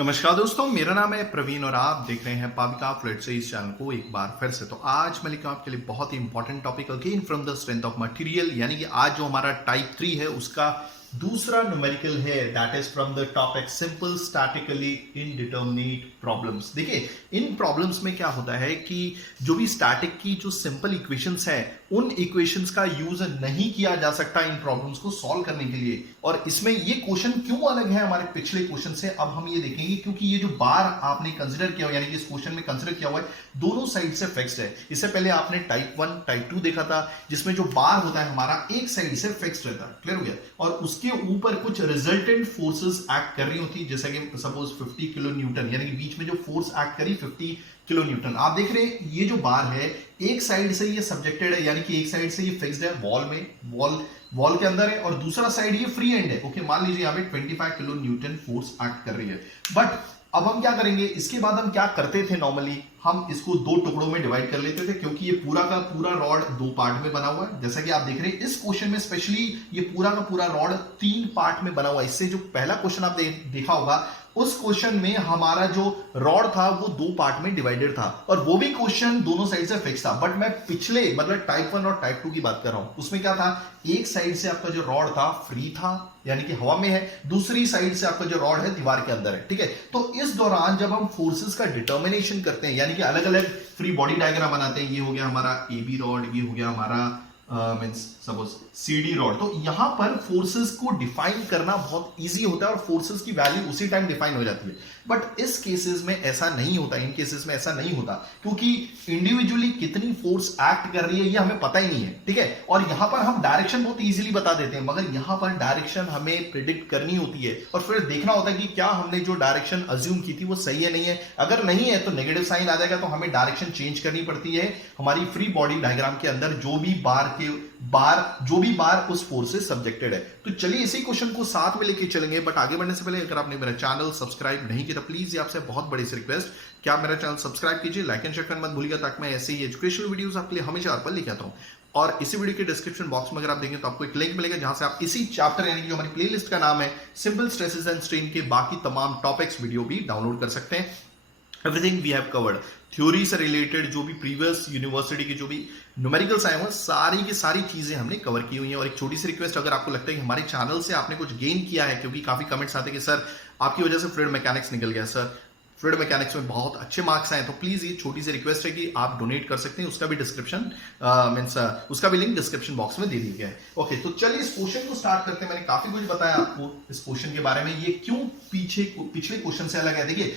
नमस्कार दोस्तों, मेरा नाम है प्रवीण और आप देख रहे हैं पाविका फ्लड से इस चैनल को एक बार फिर से। तो आज मैं लेकर आपके लिए बहुत ही important topic again from the strength of material, यानी कि आज जो हमारा टाइप 3 है उसका दूसरा न्यूमेरिकल है, that is from the topic simple statically indeterminate problems. देखिए, इन प्रॉब्लम्स में क्या होता है कि जो भी स्टैटिक की जो सिंपल इक्वेशंस है उन इक्वेशंस का यूज नहीं किया जा सकता इन प्रॉब्लम्स को सॉल्व करने के लिए। और इसमें ये क्वेश्चन क्यों अलग है हमारे पिछले क्वेश्चन से, अब हम ये देखेंगे। क्योंकि ये जो बार आपने कंसिडर किया हुआ, यानी कि इस क्वेश्चन में कंसिडर किया हुआ है, दोनों साइड से फिक्स्ड है। इससे पहले आपने टाइप 1 टाइप 2 देखा था, जिसमें जो बार होता है हमारा एक साइड से फिक्स्ड रहता है। क्लियर हो गया? और उसके ऊपर कुछ रिजल्टेंट फोर्सेस एक्ट कर रही होती, जैसे कि सपोज 50 किलो न्यूटन, यानी कि बीच में जो फोर्स एक्ट करी 50 किलो न्यूटन। आप देख रहे हैं ये जो बार है एक साइड से ये सब्जेक्टेड है, यानी कि एक साइड से ये फिक्स्ड है वॉल में, वॉल के अंदर है, और दूसरा साइड ये फ्री एंड है। ओके, मान लीजिए यहाँ पे 25 किलो न्यूटन फोर्स एक्ट कर रही है। बट अब हम क्या करेंगे, इसके बाद हम क्या करते थे, नॉर्मली हम इसको दो टुकड़ों में डिवाइड कर लेते थे, क्योंकि ये पूरा का पूरा रॉड दो पार्ट में बना हुआ है। जैसा कि आप देख रहे हैं इस क्वेश्चन में स्पेशली ये पूरा का पूरा रॉड 3 पार्ट में बना हुआ है। इससे जो पहला क्वेश्चन आप देखा होगा, उस क्वेश्चन में हमारा जो रॉड था वो 2 पार्ट में डिवाइडेड था, और वो भी क्वेश्चन दोनों साइड से फिक्स था। बट मैं पिछले मतलब टाइप 1 और टाइप 2 की बात कर रहा हूं। उसमें क्या था, एक साइड से आपका जो रॉड था फ्री था, यानी कि हवा में है, दूसरी साइड से आपका जो रॉड है दीवार के अंदर है। ठीक है, तो इस दौरान जब हम फोर्सेस का डिटर्मिनेशन करते हैं, यानी कि अलग अलग फ्री बॉडी डायग्राम बनाते हैं, ये हो गया हमारा AB रॉड, ये हो गया हमारा मींस सपोज CD रॉड, तो यहां पर फोर्सेस को डिफाइन करना बहुत इजी होता है और फोर्सेस की वैल्यू उसी टाइम डिफाइन हो जाती है। बट इस केसेस में ऐसा नहीं होता, इन केसेस में ऐसा नहीं होता, क्योंकि इंडिविजुअली कितनी फोर्स एक्ट कर रही है ये हमें पता ही नहीं है। ठीक है, और यहां पर हम डायरेक्शन बहुत इजीली बता देते हैं, मगर यहां पर डायरेक्शन हमें प्रिडिक्ट करनी होती है और फिर देखना होता है कि क्या हमने जो डायरेक्शन अज्यूम की थी वो सही है नहीं है। अगर नहीं है तो नेगेटिव साइन आ जाएगा, तो हमें डायरेक्शन चेंज करनी पड़ती है हमारी फ्री बॉडी डायग्राम के अंदर, जो भी बार उस फोर्स से सब्जेक्टेड है। तो चलिए इसी क्वेश्चन को साथ में लेके चलेंगे। बट आगे बढ़ने से पहले अगर आपने मेरा चैनल सब्सक्राइब नहीं किया तो प्लीज ये आपसे बहुत बड़ी सी रिक्वेस्ट, क्या आप मेरा चैनल सब्सक्राइब कीजिए, लाइक एंड शेयर करना मत भूलिएगा, ताकि मैं ऐसे ही एजुकेशनल वीडियोस आपके लिए हमेशा पर लेके आता हूं। और इसी वीडियो के डिस्क्रिप्शन बॉक्स में अगर आप देंगे तो आपको एक लिंक मिलेगा, जहां से आप इसी चैप्टर, यानी कि जो हमारी प्लेलिस्ट का नाम है सिंपल स्ट्रेसेस एंड स्ट्रेन, के बाकी तमाम टॉपिक्स वीडियो भी डाउनलोड कर सकते हैं। Everything we have covered, theory से रिलेटेड जो भी प्रीवियस यूनिवर्सिटी के जो भी न्यूमेरिकल्स आए हुए सारी की सारी चीजें हमने कवर की हुई हैं। और एक छोटी सी रिक्वेस्ट, अगर आपको लगता है कि हमारे चैनल से आपने कुछ गेन किया है, क्योंकि काफी कमेंट्स आते हैं कि सर आपकी वजह से फ्लूइड मैकेनिक्स निकल गया, सर फ्लूइड मैकेनिक्स में बहुत अच्छे मार्क्स आए, तो प्लीज ये छोटी सी रिक्वेस्ट है कि आप डोनेट कर सकते हैं। उसका भी डिस्क्रिप्शन उसका भी लिंक डिस्क्रिप्शन बॉक्स में दे दिया गया है। ओके, तो चलिए इस क्वेश्चन को स्टार्ट करते हैं। मैंने काफी कुछ बताया आपको इस क्वेश्चन के बारे में, ये क्यों पिछले क्वेश्चन से अलग है। देखिए,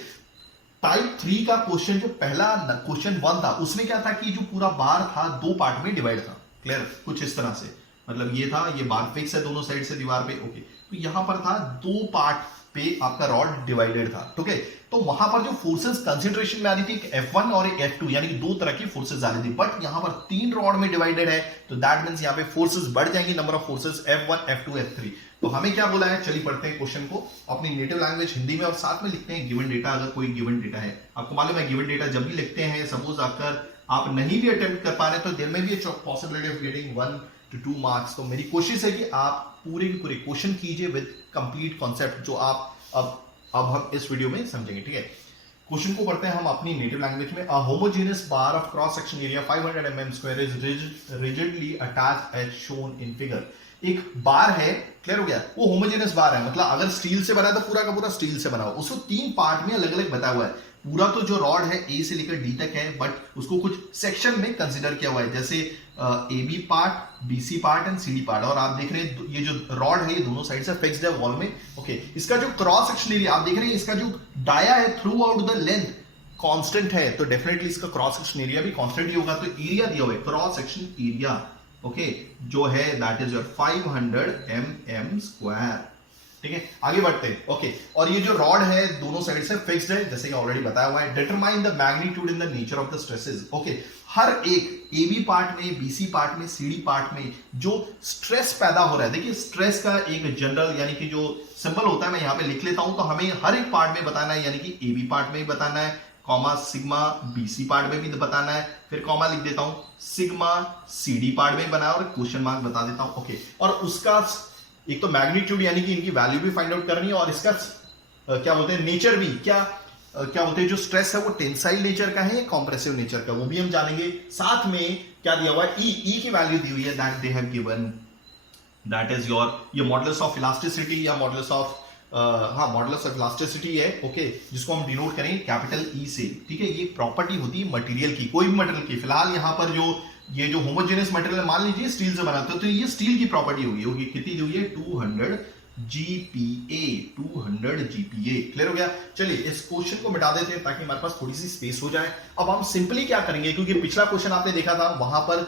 टाइप 3 का क्वेश्चन, जो पहला क्वेश्चन 1 था, उसमें क्या था कि जो पूरा बार था 2 पार्ट में डिवाइड था। क्लियर? कुछ इस तरह से, मतलब ये था, ये बार फिक्स है दोनों साइड से दीवार पे। ओके, तो यहां पर था 2 पार्ट पे आपका रॉड डिवाइडेड था। ठीक है, तो वहां पर जो फोर्सेस कंसीडरेशन में आ रही थी, एक F1 और एक F2, यानी कि 2 तरह की फोर्सेस आ रही थी। बट यहां पर 3 रॉड में डिवाइडेड है, तो दैट मींस यहां पे फोर्सेस बढ़ जाएंगी, number of forces F1 F2 F3। तो हमें क्या बोला है, चलिए पढ़ते हैं क्वेश्चन को अपनी नेटिव लैंग्वेज हिंदी में, और साथ में लिखते हैं गिवन डेटा। अगर कोई गिवन डेटा है, आपको मालूम है गिवन डेटा जब भी लिखते हैं, सपोज अगर आप नहीं भी अटेम्प्ट कर पा रहे तो देयर में भी possibility of getting 1 to 2 marks. तो मेरी कोशिश है कि आप पूरे के पूरे क्वेश्चन कीजिए विद कंप्लीट कॉन्सेप्ट, जो आप अब हम इस वीडियो में समझेंगे। ठीक है, क्वेश्चन को पढ़ते हैं हम अपनी नेटिव लैंग्वेज में। A homogeneous bar of cross section area 500 mm² is rigidly attached as shown in figure. एक बार है, क्लियर हो गया, वो होमोजेनियस बार है, मतलब अगर स्टील से बना है तो पूरा का पूरा स्टील से बना हुआ, उसको 3 पार्ट में अलग अलग बताया हुआ है। पूरा तो जो रॉड है A से लेकर D तक है, बट उसको कुछ सेक्शन में कंसीडर किया हुआ है, जैसे AB part, BC part and CD part. और आप देख रहे हैं ये जो रॉड है ये दोनों साइड से फिक्स्ड है वॉल में। ओके, इसका जो क्रॉस सेक्शन एरिया आप देख रहे हैं, इसका जो डाया है through out the length constant है, तो डेफिनेटली इसका क्रॉस सेक्शन एरिया भी कांस्टेंट ही होगा। तो एरिया दिया हुआ है, क्रॉस सेक्शन एरिया, ओके, जो है दैट इज योर 500 mm²। ठीक है, आगे बढ़ते हैं। ओके, और ये जो रॉड है दोनों साइड से फिक्स्ड है, जैसे कि ऑलरेडी बताया हुआ है। Determine the magnitude in the nature of the stresses. Okay, हर एक AB पार्ट में, BC पार्ट में, CD पार्ट में जो स्ट्रेस पैदा हो रहा है, देखिए स्ट्रेस का एक जनरल, यानी कि जो सिंबल होता है, मैं यहां पे लिख लेता हूं, तो हमें हर एक पार्ट में बताना है, यानी कि AB पार्ट में भी बताना है, कॉमा सिग्मा BC पार्ट में भी बताना है, फिर कॉमा लिख देता हूं सिग्मा CD पार्ट में बनाया और क्वेश्चन मार्क बता देता हूं। ओके, और उसका एक तो मैग्नीट्यूड, यानी कि इनकी वैल्यू भी फाइंड आउट करनी है, और इसका क्या बोलते हैं नेचर भी, क्या बोलते हैं जो स्ट्रेस है वो टेंसाइल नेचर का है या कॉम्प्रेसिव नेचर का, वो भी हम जानेंगे। साथ में क्या दिया हुआ है, ई की वैल्यू दी हुई है, that they have given, that is your ये मॉडुलस ऑफ इलास्टिसिटी या modulus of modulus of elasticity है, ओके, जिसको हम डिनोट करें कैपिटल ई से, ठीक है। ये प्रॉपर्टी होती है मटेरियल की, कोई भी मटेरियल की। फिलहाल यहाँ पर ये जो होमोजेनियस मटेरियल मान लीजिए स्टील से बनाते हो, तो ये स्टील की प्रॉपर्टी होगी कितनी दी हुई है, 200 GPa, 200 GPa। क्लियर हो गया। चलिए इस क्वेश्चन को मिटा देते हैं ताकि हमारे पास थोड़ी सी स्पेस हो जाए। अब हम सिंपली क्या करेंगे, क्योंकि पिछला क्वेश्चन आपने देखा था वहां पर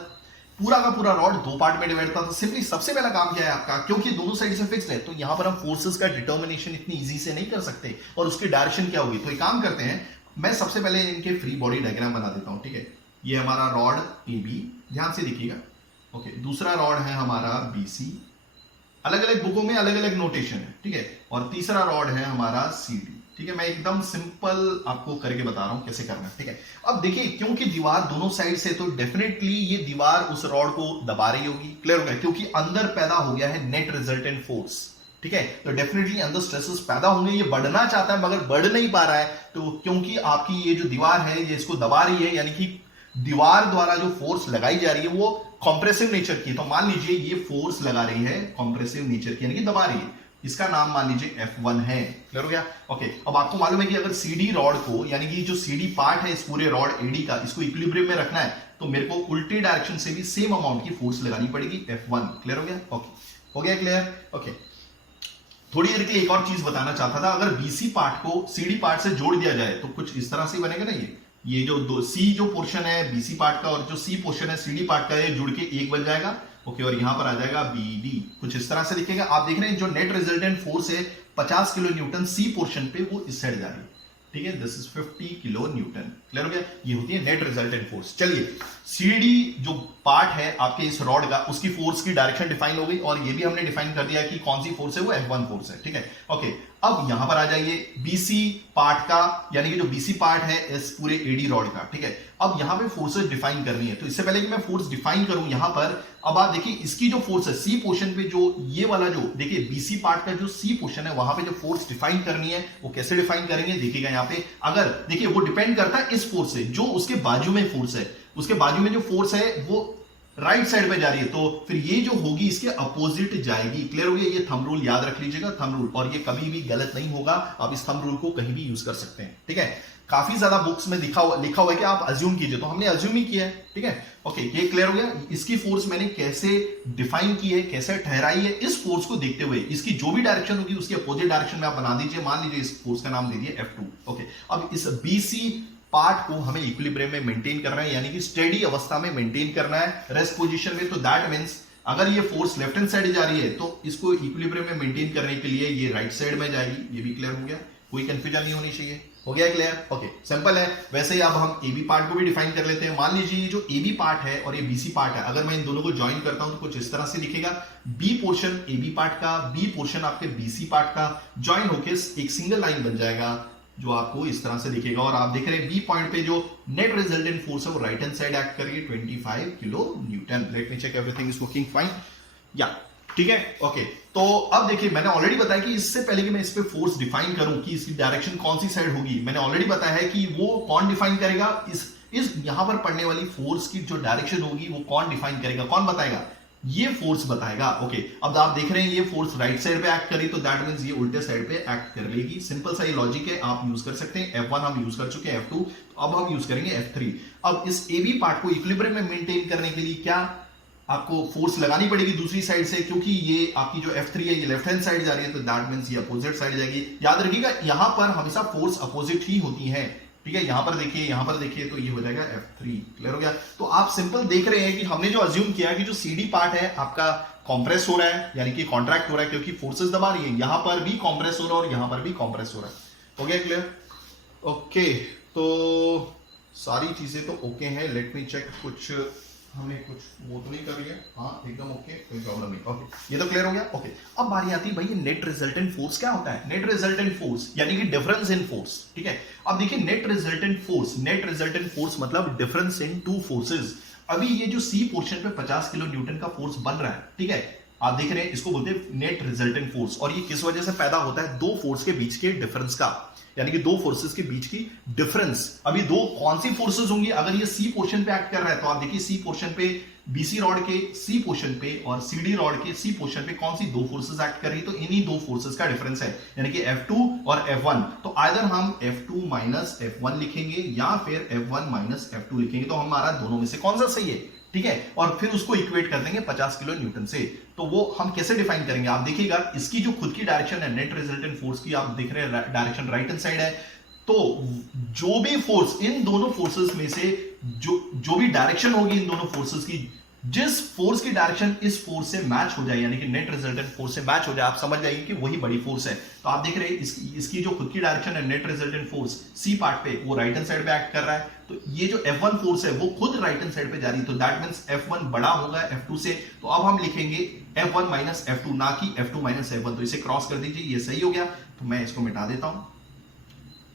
पूरा का पूरा रॉड दो पार्ट में डिवाइड था, तो सिंपली सबसे पहला काम क्या है आपका, क्योंकि दोनों साइड से फिक्स्ड है, तो यहां पर हम फोर्सेस का डिटर्मिनेशन इतनी इजी से नहीं कर सकते, और उसकी डायरेक्शन क्या होगी। तो एक काम करते हैं, मैं सबसे पहले इनके फ्री बॉडी डायग्राम बना देता हूं, ठीक है। ये हमारा रॉड AB, ध्यान से देखिएगा, ओके। दूसरा रॉड है हमारा BC, अलग अलग बुकों में अलग अलग नोटेशन है, ठीक है। और तीसरा रॉड है हमारा CD, ठीक है। मैं एकदम सिंपल आपको करके बता रहा हूं कैसे करना है, ठीक है। अब देखिए, क्योंकि दीवार दोनों साइड से, तो डेफिनेटली ये दीवार उस रॉड को दबा रही होगी। क्लियर हो गया, क्योंकि अंदर पैदा हो गया है नेट रिजल्टेंट फोर्स, ठीक है। तो डेफिनेटली अंदर स्ट्रेसेस पैदा होंगे, ये बढ़ना चाहता है मगर बढ़ नहीं पा रहा है, तो क्योंकि आपकी ये जो दीवार है ये इसको दबा रही है, यानी कि दीवार द्वारा जो फोर्स लगाई जा रही है वो कॉम्प्रेसिव नेचर की। तो मान लीजिए ये फोर्स लगा रही है कॉम्प्रेसिव नेचर की, यानी कि दबा रही है, इसका नाम मान लीजिए F1 है। क्लियर हो गया, ओके। अब आपको मालूम है कि अगर CD रॉड को, यानी कि जो CD पार्ट है इस पूरे रॉड AD का, इसको इक्विलिब्रियम में रखना है, तो मेरे को उल्टी डायरेक्शन से भी सेम अमाउंट की फोर्स लगानी पड़ेगी, F1। क्लियर हो गया, ओके, हो गया क्लियर, ओके। थोड़ी देर के लिए एक और चीज बताना चाहता था, अगर BC पार्ट को CD पार्ट से जोड़ दिया जाए तो कुछ इस तरह से बनेगा ना, ये जो C जो पोर्शन है BC पार्ट का और जो C पोर्शन है CD पार्ट का, ये जुड़ के एक बन जाएगा, ओके। और यहां पर आ जाएगा BD, कुछ इस तरह से दिखेगा। आप देख रहे हैं जो नेट रिजल्टेंट फोर्स है 50 किलो न्यूटन C पोर्शन पे, वो इस साइड जा रही है, ठीक है। This is 50 kilo newton. Clear हो गया, ये होती है नेट रिजल्टेंट फोर्स। चलिए CD जो पार्ट है आपके इस रॉड का, उसकी फोर्स की डायरेक्शन डिफाइन हो गई, और ये भी हमने डिफाइन कर दिया कि कौन सी फोर्स है, वो F1 फोर्स है, ठीक है, ओके। अब यहां पर आ जाइए BC पार्ट का, यानी कि जो BC पार्ट है इस पूरे AD रॉड का, ठीक है। अब यहां पे फोर्सेस डिफाइन करनी है, तो इससे पहले कि मैं फोर्स डिफाइन करूं यहां पर, अब आप देखिए इसकी जो फोर्स है C पोर्शन पे, जो ये वाला जो देखिए BC पार्ट का जो C पोर्शन है, वहां पे जो फोर्स डिफाइन करनी है वो कैसे डिफाइन करेंगे, देखिएगा यहां पे। अगर देखिए वो डिपेंड करता है इस फोर्स से, जो उसके बाजू में फोर्स है, उसके बाजू में जो फोर्स है वो राइट साइड पे जा रही है, तो फिर ये जो होगी इसके अपोजिट जाएगी। क्लियर हो गया, ये थंब रूल याद रख लीजिएगा, थंब रूल, और ये कभी भी गलत नहीं होगा, आप इस थंब रूल को कहीं भी यूज कर सकते हैं, ठीक है। काफी ज्यादा बुक्स में लिखा हुआ है कि आप अज्यूम कीजिए, तो हमने अज्यूम ही किया है, ठीक है, ओके। ये क्लियर हो गया। इसकी फोर्स मैंने कैसे डिफाइन की है, कैसे ठहराई है, इस फोर्स को देखते हुए इसकी जो भी डायरेक्शन होगी उसकी अपोजिट डायरेक्शन में आप बना दीजिए। मान लीजिए इस फोर्स का नाम दे दिए F2, ओके। अब इस BC पार्ट को हमें इक्विलिब्रियम में मेंटेन करना है, यानी कि स्टेडी अवस्था में मेंटेन करना है, रेस्ट पोजीशन में। तो दैट मींस अगर ये फोर्स लेफ्ट हैंड साइड जा रही है, तो इसको इक्विलिब्रियम में मेंटेन करने के लिए ये राइट साइड में जाएगी। ये भी क्लियर हो गया, कोई कंफ्यूजन नहीं होनी चाहिए, हो गया क्लियर, ओके, सिंपल है। वैसे ही अब हम AB पार्ट को भी डिफाइन कर लेते हैं। मान लीजिए ये जो AB पार्ट है और ये BC पार्ट है, अगर मैं इन दोनों को ज्वाइन करता हूं तो कुछ इस तरह से दिखेगा। B पोर्शन AB पार्ट का, B पोर्शन आपके BC पार्ट का ज्वाइन होकर एक सिंगल लाइन बन जाएगा, जो आपको इस तरह से दिखेगा। और आप देख रहे हैं B पॉइंट पे जो नेट रिजल्टेंट फोर्स है वो राइट हैंड साइड एक्ट कर रही है, 25 kilo newton. Let me check everything is working fine, या ठीक है, ओके। तो अब देखिए मैंने ऑलरेडी बताया कि इससे पहले कि मैं इस पे फोर्स डिफाइन करूं कि इसकी डायरेक्शन कौन सी साइड होगी, मैंने ऑलरेडी बताया है कि वो कौन डिफाइन करेगा, इस यहां पर पड़ने वाली फोर्स की जो डायरेक्शन होगी वो कौन डिफाइन करेगा, कौन बताएगा, ये फोर्स बताएगा, ओके। अब आप देख रहे हैं ये फोर्स राइट साइड पे एक्ट करी, तो दैट मींस ये उल्टे साइड पे एक्ट कर लेगी। सिंपल सा ये लॉजिक है, आप यूज कर सकते हैं। F1 हम यूज कर चुके हैं, F2 अब हम यूज करेंगे F3। अब इस AB पार्ट को इक्विलिब्रियम में मेंटेन करने के लिए क्या आपको फोर्स लगानी पड़ेगी दूसरी साइड से, क्योंकि ये आपकी जो F3 है ये लेफ्ट हैंड साइड जा रही है, तो दैट मींस ये अपोजिट साइड जाएगी। याद रखिएगा यहां पर हमेशा फोर्स अपोजिट ही होती है, ठीक है। यहां पर देखिए तो ये हो जाएगा F3। क्लियर हो गया। तो आप सिंपल देख रहे हैं कि हमने जो अज्यूम किया कि जो CD पार्ट है आपका कॉम्प्रेस हो रहा है, यानी कि कॉन्ट्रैक्ट हो रहा है, क्योंकि फोर्सेस दबा रही है। यहां पर भी कॉम्प्रेस हो रहा है और यहां पर भी कॉम्प्रेस हो रहा है, हो गया क्लियर, ओके। तो सारी चीजें तो ओके हैं। लेट मी चेक, कुछ हमें कुछ वो तो नहीं कर रही है, हाँ एकदम ओके, कोई प्रॉब्लम नहीं, ओके। ये तो क्लियर हो गया, ओके। अब बारी आती है भाई, ये नेट रिजल्टेंट फोर्स क्या होता है। नेट रिजल्टेंट फोर्स यानी कि डिफरेंस इन फोर्स, ठीक है। अब देखिए नेट रिजल्टेंट फोर्स मतलब डिफरेंस इन टू फोर्सेस। अभी ये जो C पोर्शन पे 50 किलो न्यूटन का फोर्स बन रहा है, ठीक है, आप देख रहे हैं, इसको बोलते हैं नेट रिजल्टेंट फोर्स। और ये किस वजह से पैदा होता है? दो फोर्स के बीच के डिफरेंस का, यानी कि दो फोर्सेस के बीच की डिफरेंस। अभी दो कौन सी फोर्सेस होंगी? अगर ये सी पोर्शन पे एक्ट कर रहा है तो आप देखिए सी पोर्शन पे, बीसी रॉड के सी पोर्शन पे और सीडी रॉड के सी पोर्शन पे कौन सी दो फोर्सेस एक्ट कर रही है? तो इन्हीं दो फोर्सेस का डिफरेंस है, यानी कि F2 और F1। तो आइदर हम F2 माइनस F1 लिखेंगे या फिर F1 माइनस F2 लिखेंगे। तो हमारा दोनों में से कौन सा सही है? ठीक है, और फिर उसको इक्वेट कर देंगे 50 किलो न्यूटन से। तो वो हम कैसे डिफाइन करेंगे? आप देखिएगा, इसकी जो खुद की डायरेक्शन है नेट रिजल्टेंट फोर्स की, आप देख रहे हैं डायरेक्शन राइट हैंड साइड है। तो जो भी फोर्स इन दोनों फोर्सेस में से जो भी डायरेक्शन होगी इन दोनों फोर्सेस की, जिस फोर्स की डायरेक्शन इस फोर्स से मैच हो जाए, यानी कि नेट रिजल्टेंट फोर्स से मैच हो जाए, आप समझ जाएंगे कि वही बड़ी फोर्स है। तो आप देख रहे हैं इसकी जो खुद की डायरेक्शन है net resultant force C part पे, वो राइट हैंड साइड पे एक्ट कर रहा है। तो ये जो F1 फोर्स है वो खुद राइट हैंड साइड पे जा रही है, तो दैट मींस F1 बड़ा होगा F2 से। तो अब हम लिखेंगे F1 माइनस F2, ना कि F2 माइनस F1। तो इसे क्रॉस कर दीजिए, ये सही हो गया। तो मैं इसको मिटा देता हूं,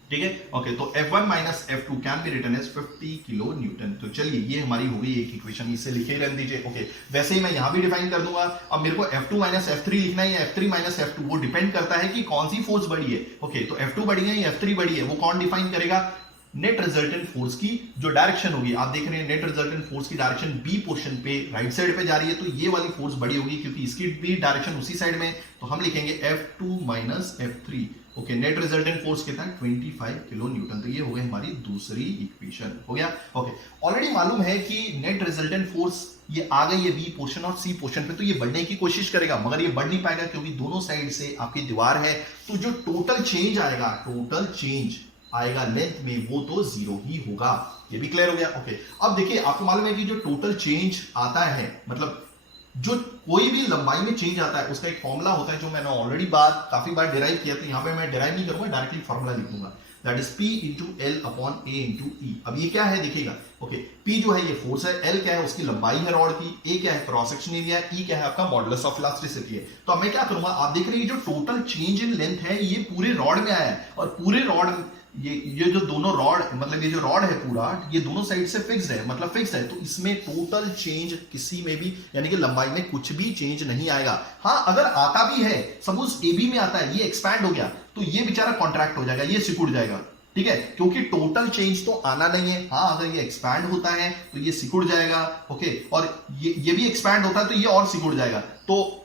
ठीक है। ओके, तो F1 minus F2 can be written as 50 kilo newton. तो चलिए, ये हमारी हो गई एक इक्वेशन, इसे लिखे रहने दीजिए। ओके, वैसे ही मैं यहां भी डिफाइन कर दूंगा। अब मेरे को F2 माइनस F3 लिखना है या F3 माइनस F2, वो डिपेंड करता है कि कौन सी फोर्स बड़ी है। ओके, तो F2 बड़ी है या F3 बड़ी है, वो कौन डिफाइन करेगा? नेट रिजल्टेंट फोर्स की जो डायरेक्शन होगी। आप देख रहे हैं नेट रिजल्टेंट फोर्स की डायरेक्शन बी पोर्शन पे राइट साइड पे जा रही है, तो ये वाली फोर्स बड़ी होगी क्योंकि इसकी भी डायरेक्शन उसी साइड में। तो हम लिखेंगे F2 minus F3। Okay, net resultant force कितना है? 25 किलो न्यूटन। तो ये हो गई हमारी दूसरी इक्वेशन, हो गया। ओके, ऑलरेडी मालूम है कि नेट रिजल्टेंट फोर्स ये आ गई है बी पोर्शन और सी पोर्शन पे, तो ये बढ़ने की कोशिश करेगा, मगर ये बढ़ नहीं पाएगा क्योंकि दोनों साइड से आपकी दीवार है। तो जो टोटल चेंज आएगा लेंथ में, वो तो जीरो ही होगा। ये भी क्लियर हो गया। ओके, अब देखिए, आपको मालूम है कि जो टोटल चेंज आता है, मतलब जो कोई भी लंबाई में चेंज आता है, उसका एक फॉर्मूला होता है जो मैंने ऑलरेडी काफी बार डिराइव किया। तो यहां पे मैं डिराइव नहीं करूंगा, डायरेक्टली फॉर्मूला लिखूंगा, that is P into L upon A into E. अब ये क्या है देखिएगा। ओके, P जो है ये फोर्स है, L क्या है उसकी लंबाई है रॉड की, A क्या है क्रॉस सेक्शन एरिया, E क्या है आपका मॉडुलस ऑफ इलास्टिसिटी है। तो अब मैं क्या करूंगा, आप देख रहे हैं जो टोटल चेंज इन लेंथ है ये पूरे रॉड में आया है, और पूरे रॉड ये जो दोनों रॉड, मतलब ये जो रॉड है पूरा, ये दोनों साइड से फिक्स्ड है, मतलब फिक्स्ड है। तो इसमें टोटल चेंज किसी में भी, यानी कि लंबाई में कुछ भी चेंज नहीं आएगा। हाँ, अगर आता भी है, सपोज AB में आता है, ये एक्सपैंड हो गया, तो ये बेचारा कॉन्ट्रैक्ट हो जाएगा, ये सिकुड़ जाएगा, ठीक है, क्योंकि टोटल चेंज तो आना नहीं है। हाँ, अगर ये एक्सपैंड होता है तो ये सिकुड़ जाएगा। ओके, और ये भी एक्सपैंड होता है तो ये और सिकुड़ जाएगा। तो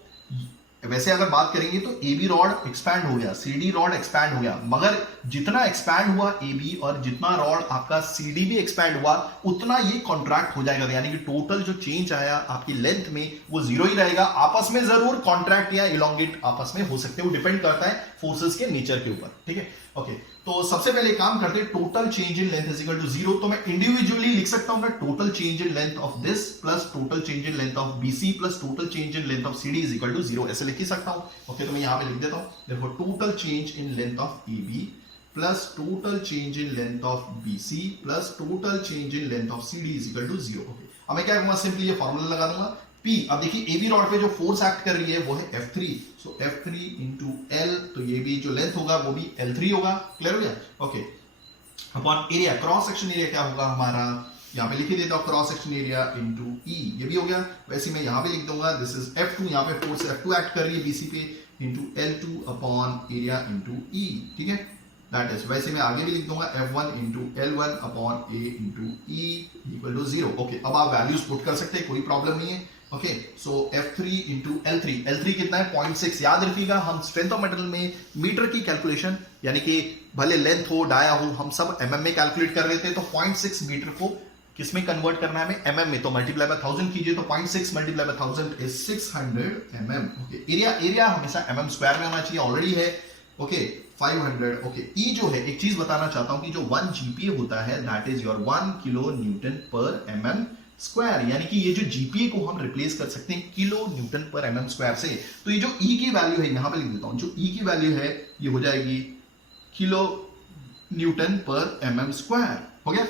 वैसे अगर बात करेंगे तो AB रॉड एक्सपैंड हो गया, CD रॉड एक्सपैंड हो गया, मगर जितना एक्सपैंड हुआ AB और जितना रॉड आपका CD भी एक्सपैंड हुआ, उतना ये कॉन्ट्रैक्ट हो जाएगा। यानी कि टोटल जो चेंज आया आपकी लेंथ में वो जीरो ही रहेगा। आपस में जरूर कॉन्ट्रैक्ट या इलोंगेट आपस में हो सकते हैं, वो डिपेंड करता है फोर्सेस के नेचर के ऊपर, ठीक है। ओके, तो सबसे पहले काम करते हैं, total change in length is equal to zero. तो मैं इंडिविजुअली लिख सकता हूं ना, total change in length of this plus total change in length of BC plus total change in length of CD is equal to zero, ऐसे लिख ही सकता हूं। ओके, तो मैं यहां पे लिख देता हूं, देखो total change in length of AB plus total change in length of BC plus total change in length of CD is equal to zero. Okay, अब मैं क्या करूंगा, सिंपली ये फॉर्मूला लगा दूंगा P। अब देखिए AB रॉड पे जो फोर्स एक्ट कर रही है वो है F3, सो F3 इंटू L, तो ये भी जो लेंथ होगा वो भी L3 होगा। क्लियर हो गया। Okay, upon area, cross section area क्या होगा हमारा, यहां पे लिख ही देता हूं, cross section area into E, ये भी हो गया। वैसे मैं यहां पे लिख दूंगा, दिस इज F2, यहां पे फोर्स F2 एक्ट कर रही है BC पे, into L2 upon area into E, ठीक है, दैट इज। वैसे मैं आगे भी लिख दूंगा F1 into L1 upon A into E equal to zero. Okay, अब आप वैल्यूज पुट कर सकते हैं, कोई प्रॉब्लम नहीं है। Okay, so F3 into L3 कितना है 0.6। याद रखिएगा, हम स्ट्रेंथ ऑफ मेटल में मीटर की कैलकुलेशन, यानी कि भले लेंथ हो डाया हो, हम सब mm में कैलकुलेट कर रहे थे। तो 0.6 मीटर को किस में कन्वर्ट करना है हमें, mm में, तो मल्टीप्लाई बाय 1000 कीजिए, तो 0.6 multiply by 1000 is 600 mm। Okay, area हमेशा mm स्क्वायर में होना चाहिए, ऑलरेडी है। ओके, 500। ओके, E जो है, एक चीज बताना चाहता हूं कि जो 1 GPa होता है that is your 1 kilo Newton पर mm स्क्वायर, यानी कि ये जो GPa को हम रिप्लेस कर सकते हैं किलो न्यूटन पर mm स्क्वायर से। तो ये जो E की वैल्यू है, यहां पे लिख देता हूं, जो E की वैल्यू है ये हो जाएगी किलो न्यूटन पर mm स्क्वायर। हो गया,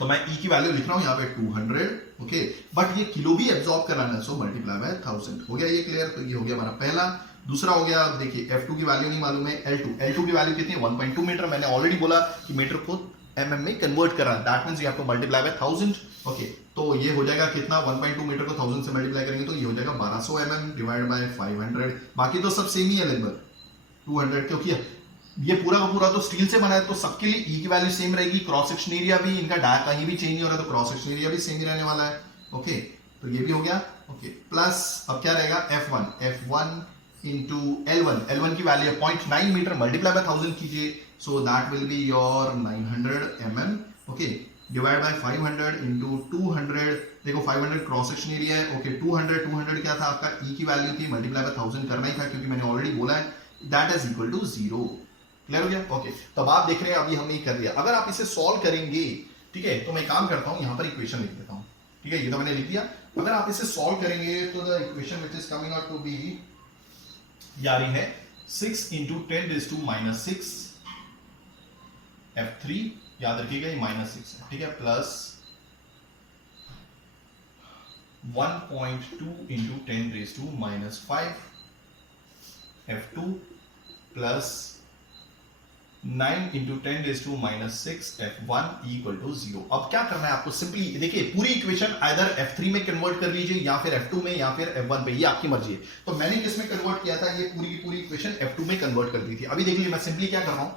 तो मैं E की वैल्यू लिख रहा हूं यहां पे 200। ओके, बट ये किलो भी एब्जॉर्ब कराना है, सो मल्टीप्लाई बाय 1000। हो गया ये क्लियर। तो ये हो गया हमारा पहला। दूसरा हो गया, देखिए F2 की वैल्यू नहीं मालूम है, L2 की वैल्यू कितनी है 1.2 मीटर। मैंने ऑलरेडी बोला कि मीटर को mm में कन्वर्ट करा, that means you have to multiply by 1000। Okay, तो ये हो जाएगा कितना, 1.2 मीटर को 1000 से मल्टीप्लाई करेंगे तो ये हो जाएगा 1200 mm डिवाइड बाय 500। बाकी तो सब सेम ही है लगभग 200, क्योंकि ये पूरा का पूरा तो स्टील से बना है, तो सबके लिए ई की वैल्यू सेम रहेगी। क्रॉस सेक्शन एरिया भी इनका डाया कहीं भी चेंज नहीं हो रहा, तो क्रॉस सेक्शन एरिया भी सेम ही रहने वाला है। ओके, तो ये भी हो गया। ओके, प्लस अब क्या रहेगा, F1 इंटू L1 की वैल्यू 0.9 मीटर मल्टीप्लाई बाय 1000 कीजिए, so that will be your 900 mm। Okay, divide by 500 into 200, देखो 500 क्रॉस सेक्शन एरिया है। ओके, 200 क्या था आपका, ई की वैल्यू थी, मल्टीप्लाई बाय 1000 करना ही था, क्योंकि मैंने ऑलरेडी बोला है that is equal to 0। Clear हो गया? ओके, तो अब आप देख रहे हैं अभी हमने कर दिया। अगर आप इसे सॉल्व करेंगे, ठीक है, तो मैं काम करता हूं, यहां पर इक्वेशन लिख देता हूं। ठीक है, ये तो मैंने लिख दिया। अगर आप इसे सॉल्व करेंगे तो the equation which is coming out to be, ये आ रही है 6 इंटू 10⁻⁻6 F3, याद रखिएगा ये -6 है, ठीक है, plus 1.2 into 10⁻5 F2 plus 9 into 10⁻6 F1 equal to 0। अब क्या करना है आपको, सिंपली देखिए पूरी इक्वेशन आइदर F3 में कन्वर्ट कर लीजिए, या फिर F2 में, या फिर F1 पे, ये आपकी मर्जी है। तो मैंने किस में कन्वर्ट किया था, ये पूरी की पूरी इक्वेशन F2 में कन्वर्ट कर दी थी। अभी देख लीजिए मैं सिंपली क्या कर रहा हूं,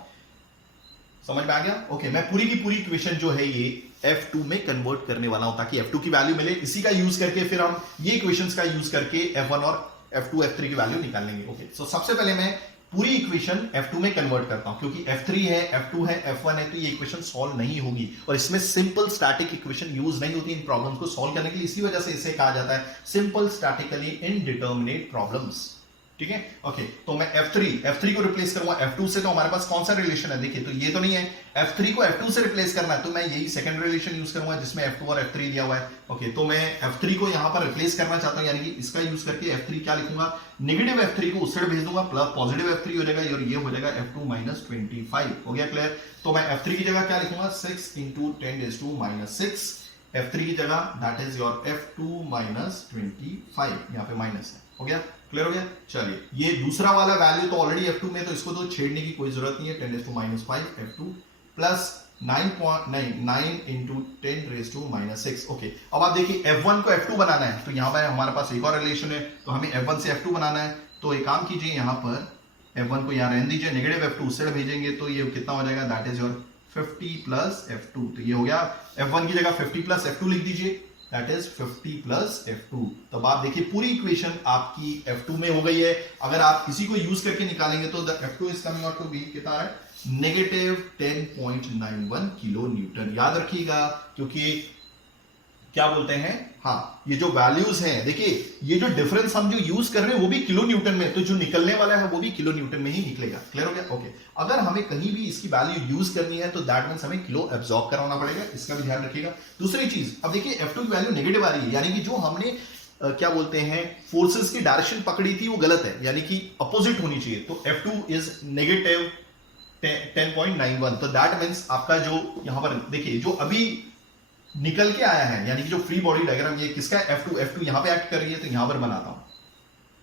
समझ में आ गया? ओके, मैं पूरी की पूरी इक्वेशन जो है ये F2 में कन्वर्ट करने वाला हूं, ताकि F2 की वैल्यू मिले। इसी का यूज करके फिर हम ये इक्वेशंस का यूज करके F1 और F2 F3 की वैल्यू निकाल लेंगे। ओके, सो सबसे पहले मैं पूरी इक्वेशन F2 में कन्वर्ट करता हूं, क्योंकि F3 है, F2 है, F1 है, तो ये इक्वेशन सॉल्व नहीं होगी, और इसमें सिंपल स्टैटिक इक्वेशन यूज नहीं होती इन प्रॉब्लम्स को सॉल्व करने के लिए। इसी वजह से इसे कहा जाता है सिंपल स्टैटिकली इनडिटर्मिनेट प्रॉब्लम्स। ठीक है, ओके, तो मैं F3 को रिप्लेस करूंगा F2 से, तो हमारे पास कौन सा रिलेशन है, देखिए, तो ये तो नहीं है, F3 को F2 से रिप्लेस करना है, तो मैं यही सेकंड रिलेशन यूज करूंगा जिसमें F2 और F3 दिया हुआ है। ओके, तो मैं F3 को यहां पर रिप्लेस करना चाहता हूं, यानी कि इसका यूज करके F3 क्या लिखूंगा, नेगेटिव F3 को उस साइड भेज दूंगा, प्लस पॉजिटिव F3 हो जाएगा, और ये हो जाएगा F2 -25। हो गया क्लियर? तो मैं F3 की जगह क्या लिखूंगा, 6 इंटू 10⁻6 F3 की जगह, दैट इज योर F2 -25, यहाँ पे माइनस है। हो गया? क्लियर हो गया? चलिए, ये दूसरा वाला वैल्यू तो ऑलरेडी F2 में, तो इसको तो छेड़ने की कोई जरूरत नहीं है। 10⁻5 F2 प्लस 9 इंटू 10⁻6। ओके, अब आप देखिए F1 को F2 बनाना है, तो यहाँ पर हमारे पास एक और रिलेशन है, तो हमें F1 से F2 बनाना है। तो एक काम कीजिए, यहाँ पर F1 को यहाँ रहने दीजिए, नेगेटिव F2 उस साइड भेजेंगे, तो ये कितना हो जाएगा, that is your 50 plus F2। तो ये हो गया, F1 की जगह 50 प्लस F2 लिख दीजिए, दैट इज 50 प्लस F2। तब आप देखिए पूरी इक्वेशन आपकी F2 में हो गई है। अगर आप इसी को यूज करके निकालेंगे तो the F2 is coming out to be कितना है, -10.91 किलो न्यूटन। याद रखिएगा, क्योंकि क्या बोलते हैं, हाँ, ये जो वैल्यूज हैं, देखिए ये जो डिफरेंस हम जो यूज कर रहे हैं वो भी किलो न्यूटन में, तो जो निकलने वाला है वो भी किलो न्यूटन में ही निकलेगा। क्लियर हो गया? ओके, अगर हमें कहीं भी इसकी वैल्यू यूज करनी है तो दैट मींस हमें किलो एब्जॉर्ब कराना पड़ेगा, इसका भी ध्यान रखिएगा। दूसरी चीज, अब देखिए F2 की वैल्यू नेगेटिव आ रही है, यानी कि जो हमने क्या बोलते हैं फोर्सेस की डायरेक्शन पकड़ी थी वो गलत है, यानी कि अपोजिट होनी चाहिए। तो F2 इज नेगेटिव 10.91, तो दैट मींस आपका जो यहां पर देखिए जो अभी निकल के आया है, यानी कि जो फ्री बॉडी डायग्राम, ये किसका है, F2 यहां पे एक्ट कर रही है, तो यहां पर बनाता हूं।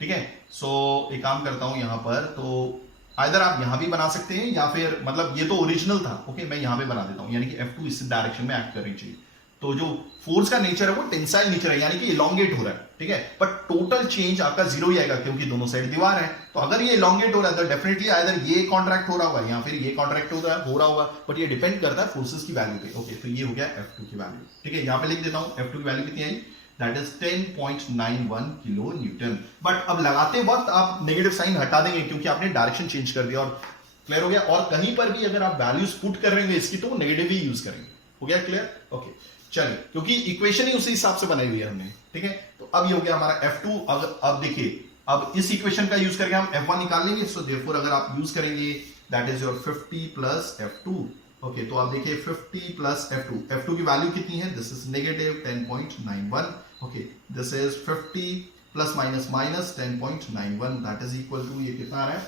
ठीक है, सो एक काम करता हूं यहां पर, तो आइदर आप यहां भी बना सकते हैं, या फिर मतलब ये तो ओरिजिनल था। ओके, मैं यहां पे बना देता हूं, यानी कि F2 इस डायरेक्शन में एक्ट कर रही चाहिए। तो जो फोर्स का नेचर है वो टेंसाइल नेचर है, यानी कि इलोंगेट हो रहा है। ठीक है, बट टोटल चेंज आपका 0 ही आएगा, क्योंकि दोनों साइड दीवार है। तो अगर ये इलोंगेट हो रहा है तो डेफिनेटली आइदर ये कॉन्ट्रैक्ट हो रहा होगा, या फिर ये कॉन्ट्रैक्ट हो रहा होगा, बट ये डिपेंड करता है फोर्सेस की वैल्यू पे। ओके, तो ये हो गया F2 की वैल्यू। ठीक है, यहां पे लिख देता हूं F2 की वैल्यू कितनी आई, that is 10.91 kilo newton. But अब लगाते वक्त आप नेगेटिव साइन हटा देंगे, क्योंकि आपने डायरेक्शन चेंज कर दिया। और क्लियर हो गया? और कहीं पर भी अगर आप वैल्यूज पुट कर रहे हैं इसकी, तो नेगेटिव ही यूज करेंगे। हो गया क्लियर? ओके, चलिए, क्योंकि इक्वेशन ही उसी हिसाब से बनाई हुई है हमने। ठीक है, तो अब ये हो गया हमारा F2। अब देखिए, अब इस इक्वेशन का यूज करके हम F1 निकाल लेंगे। सो देयरफॉर अगर आप यूज करेंगे, that is your 50 plus F2। Okay, तो आप देखिए 50 प्लस F2 की वैल्यू कितनी है, this is negative 10.91। Okay, this is 50 plus minus minus 10.91, that is equal to, ये कितना आ रहा है,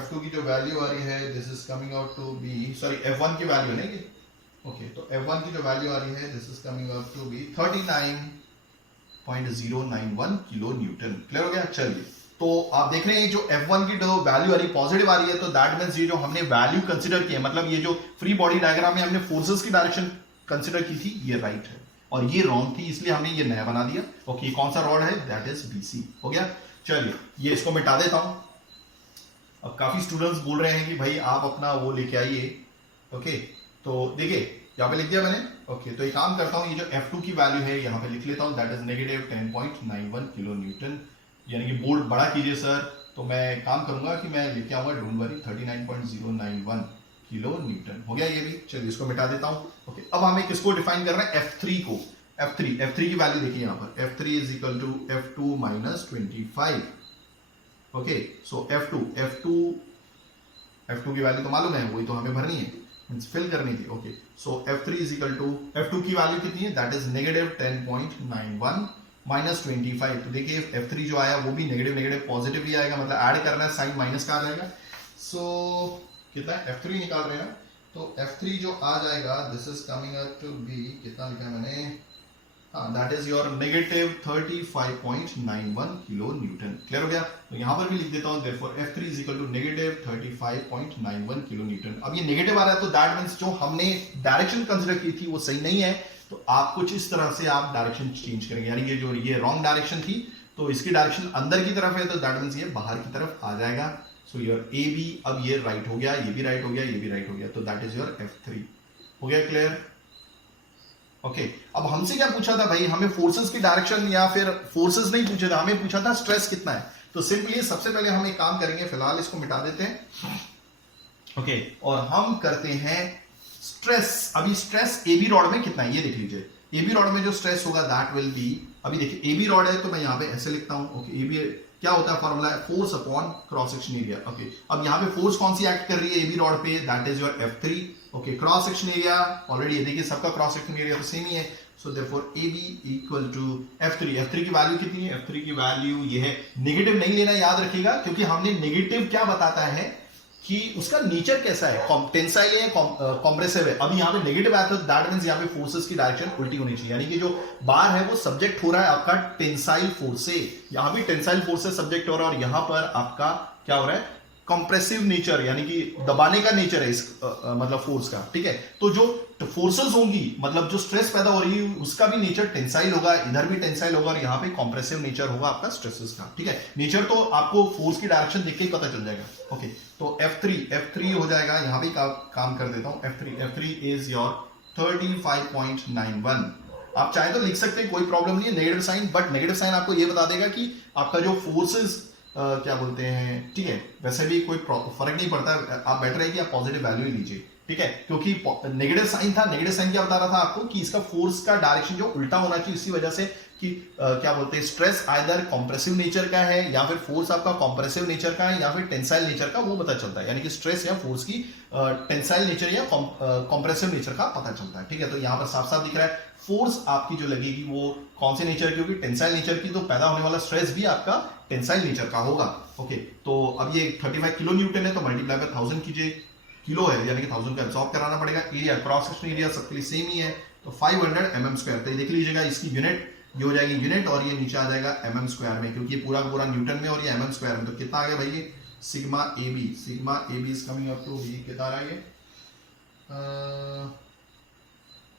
F2 की जो वैल्यू आ रही है, this is coming out to be, sorry F1 की वैल्यू नहीं। ओके, तो F1 की जो वैल्यू आ रही है, this is coming out to be 39.091 kilo newton. Clear हो गया? चलिए, तो आप देख रहे हैं जो F1 की जो वैल्यू आ रही है पॉजिटिव आ रही है, तो दैट मींस ये जो हमने वैल्यू कंसीडर की है, मतलब ये जो फ्री बॉडी डायग्राम में हमने फोर्सेस की डायरेक्शन कंसीडर की थी, ये राइट है। और ये रॉन्ग थी, इसलिए हमने ये नया बना दिया। ओके, कौन सा रॉड है? That is BC। हो गया, चलिए ये इसको मिटा देता हूं। अब काफी स्टूडेंट्स बोल रहे हैं कि भाई आप अपना वो लेके आइए। ओके, तो देखिए यहाँ पे लिख दिया मैंने। ओके, तो एक काम करता हूँ, ये जो F2 की वैल्यू है यहाँ पे लिख लेता हूँ, that is negative 10.91 kilo Newton, यानी कि बोर्ड बड़ा कीजिए सर। तो मैं काम करूंगा कि मैं लेके आऊंगा, डोंट वरी, 39.091 किलो न्यूटन। हो गया ये भी, चलिए इसको मिटा देता हूं। ओके, अब हमें किसको डिफाइन कर रहे हैं? F3 को। F3 की वैल्यू देखिए यहाँ पर, F3 is equal to F2 minus 25। Okay, so F2 की वैल्यू तो मालूम है, वही तो हमें भरनी है, फिल करनी थी। Okay, so F3 is equal to, F2 की वैल्यू कितनी है? That is negative 10.91 minus 25। तो देखिए F3 जो आया वो भी नेगेटिव नेगेटिव पॉजिटिव ही आएगा, मतलब ऐड करना है, साइन माइनस का आ जाएगा। सो कितना है? F3 निकाल रहे हैं, तो F3 जो आ जाएगा, this is coming up to be, कितना लिखा है मैंने? हाँ, that is your negative 35.91 kilo newton. Clear हो गया? तो यहां पर भी लिख देता हूं, therefore F3 is equal to negative 35.91 kilo newton. अब ये नेगेटिव आ रहा है, तो दैट मींस जो हमने डायरेक्शन कंसीडर की थी वो सही नहीं है, तो आप कुछ इस तरह से आप डायरेक्शन चेंज करेंगे, यानी कि जो ये रॉन्ग डायरेक्शन थी, तो इसकी डायरेक्शन अंदर की तरफ है, तो दैट मींस ये बाहर की तरफ आ जाएगा। सो योर AB, अब ये राइट हो गया, ये भी राइट हो गया, ये भी राइट हो गया, तो दैट इज योर F3। हो गया क्लियर? ओके, अब हमसे क्या पूछा था भाई? हमें फोर्सेस की डायरेक्शन या फिर फोर्सेस नहीं पूछा था, हमें पूछा था स्ट्रेस कितना है। तो सिंपली सबसे पहले हम एक काम करेंगे, फिलहाल इसको मिटा देते हैं। ओके, और हम करते हैं स्ट्रेस। अभी स्ट्रेस AB रॉड में कितना है ये देख लीजिए। AB रॉड में जो स्ट्रेस होगा दैट विल बी, अभी देखिए AB रॉड है तो मैं यहां पे ऐसे लिखता हूं। ओके, AB क्या होता है? फॉर्मूला है force upon cross section area. Okay, अब यहाँ पे फोर्स कौन सी एक्ट कर रही है AB रॉड पे? That is your F3। Okay, cross section area already ये देखिए, सबका क्रॉस सेक्शन एरिया तो सेम ही है, so therefore AB equal to F3। F3 की वैल्यू कितनी है? F3 की वैल्यू ये है, नेगेटिव नहीं लेना, याद रखिएगा, क्योंकि हमने नेगेटिव क्या बताता है कि उसका नेचर कैसा है, टेंसाइल है, कॉम्प्रेसिव है। अभी यहाँ पे नेगेटिव आया तो दैट मींस यहाँ पे फोर्सेस की डायरेक्शन उल्टी होनी चाहिए, यानी कि जो बार है वो सब्जेक्ट हो रहा है आपका टेंसाइल फोर्स से, यहाँ भी टेंसाइल फोर्स से सब्जेक्ट हो रहा है, और यहाँ पर आपका क्या हो रहा है? कंप्रेसिव नेचर, यानी कि दबाने का नेचर है इस मतलब फोर्स का। ठीक है, तो जो फोर्सेस होंगी, मतलब जो स्ट्रेस पैदा हो रही है उसका भी नेचर टेंसाइल होगा, इधर भी टेंसाइल होगा, और यहाँ पे कंप्रेसिव नेचर होगा आपका स्ट्रेसेस का। ठीक है, नेचर तो आपको फोर्स की डायरेक्शन देख के ही पता चल जाएगा। ओके, तो F3 हो जाएगा, यहां पे काम कर देता हूं। F3 is your 35.91। आप चाहे तो लिख सकते हैं, कोई प्रॉब्लम नहीं है, negative sign, but negative sign आपको ये बता देगा कि आपका जो फोर्सेस क्या बोलते हैं, ठीक है, वैसे भी कोई फर्क नहीं पड़ता, आप बेटर है कि आप पॉजिटिव वैल्यू ही लीजिए। ठीक है, क्योंकि नेगेटिव साइन था, नेगेटिव साइन क्या बता रहा था आपको कि इसका फोर्स का डायरेक्शन जो उल्टा होना चाहिए, इसी वजह से कि क्या बोलते हैं, स्ट्रेस आइदर कॉम्प्रेसिव नेचर का है या फिर फोर्स आपका कॉम्प्रेसिव नेचर का है या फिर टेंसाइल नेचर का, वो पता चलता है, यानी कि स्ट्रेस या फोर्स की टेंसाइल नेचर या कॉम्प्रेसिव नेचर का पता चलता है। ठीक है, तो यहाँ पर साफ साफ दिख रहा है फोर्स आपकी जो लगेगी वो कौन से नेचर की होगी? टेंसाइल नेचर की, तो पैदा होने वाला स्ट्रेस भी आपका टेंसाइल नेचर का होगा। ओके, तो अब ये 35 किलो न्यूटन है, तो मल्टीप्लाई बाय 1000 कीजिए, किलो है यानी कि 1000 का एब्सॉर्ब कराना पड़ेगा। एरिया, क्रॉस सेक्शन एरिया सबके लिए सेम ही है, तो 500 mm स्क्वायर। तो देख लीजिएगा, इसकी यूनिट ये हो जाएगी यूनिट, और ये नीचे आ जाएगा mm स्क्वायर में, क्योंकि ये पूरा पूरा न्यूटन में और ये mm स्क्वायर में। तो कितना आ गया भाई? ये sigma AB is coming up to be, कितना आ रहा है ये?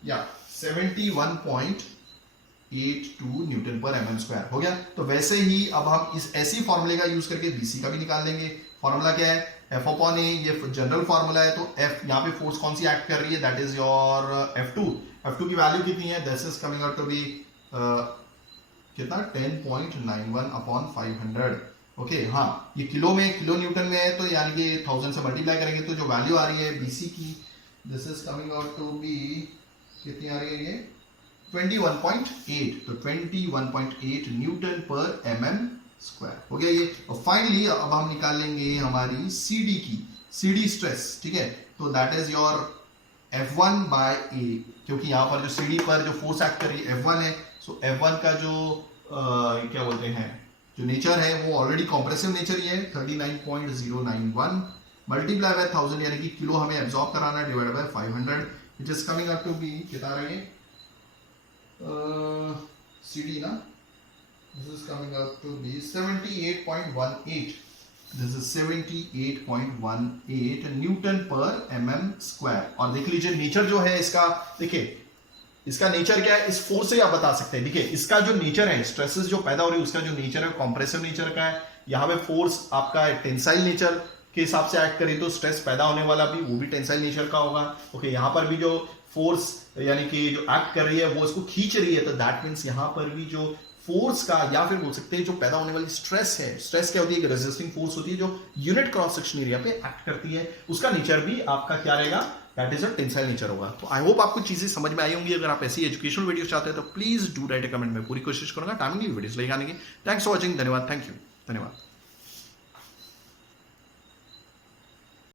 या 71.82 न्यूटन पर mm स्क्वायर। हो गया, तो वैसे ही अब हम इस ऐसी फॉर्मूले का यूज करके BC का भी निकाल लेंगे। फॉर्मूला क्या है? F अपॉन A, ये जनरल फॉर्मूला है, तो F यहाँ पे फोर्स कौन सी एक्ट कर रही है? दैट इज योर F2 की वैल्यू कितनी है? This is coming out to be कितना? 10.91 अपॉन 500। ओके, हाँ, ये किलो में, किलो न्यूटन में है, तो यानी कि 1000 से मल्टीप्लाई करेंगे तो जो वैल्यू आ रही है BC की, this is coming out to be, कितनी आ रही है ये? 21.8। तो 21.8 न्यूटन पर mm स्क्वायर। हो गया ये। और फाइनली अब हम निकाल लेंगे हमारी CD की, CD स्ट्रेस। ठीक है, तो that is your F1 by A, क्योंकि यहां पर जो CD पर जो फोर्स एक्ट कर रही है F1 है, सो F1 का जो क्या बोलते हैं, जो नेचर है वो ऑलरेडी कॉम्प्रेसिव नेचर ही है, 39.091 मल्टीप्लाई बाय 1000, यानी कि किलो हमें एब्जॉर्ब कराना है, divide by 500, which is coming up to be, कितना रही है CD ना, this is coming up to be 78.18. This is 78.18 Newton पर mm स्क्वायर। और देख लीजिए नेचर जो है इसका, देखिए इसका नेचर क्या है, इस फोर्स से आप बता सकते हैं। देखिए इसका जो नेचर है, स्ट्रेसेस जो पैदा हो रही है उसका जो नेचर है कॉम्प्रेसिव नेचर का है। यहाँ पे फोर्स आपका टेंसाइल नेचर के हिसाब से एक्ट करे तो स्ट्रेस पैदा होने वाला भी वो भी टेंसाइल नेचर का होगा। ओके, यहाँ पर भी जो फोर्स यानी कि जो एक्ट कर रही है वो इसको खींच रही है, तो दैट मीन्स यहाँ पर भी जो फोर्स का या फिर बोल सकते हैं जो पैदा होने वाली स्ट्रेस है, स्ट्रेस क्या होती है, एक रेजिस्टिंग फोर्स होती है जो यूनिट क्रॉस सेक्शन एरिया पे एक्ट करती है, उसका नेचर भी आपका क्या रहेगा, that is a tensile nature होगा। तो आई होप आपको चीजें समझ में आई होंगी। अगर आप ऐसी एजुकेशनल वीडियो चाहते हैं तो please do right A comment में, पूरी कोशिश करूंगा टाइमली वीडियोस लेके आने की। थैंक्स फॉर वॉचिंग, धन्यवाद, थैंक यू, धन्यवाद।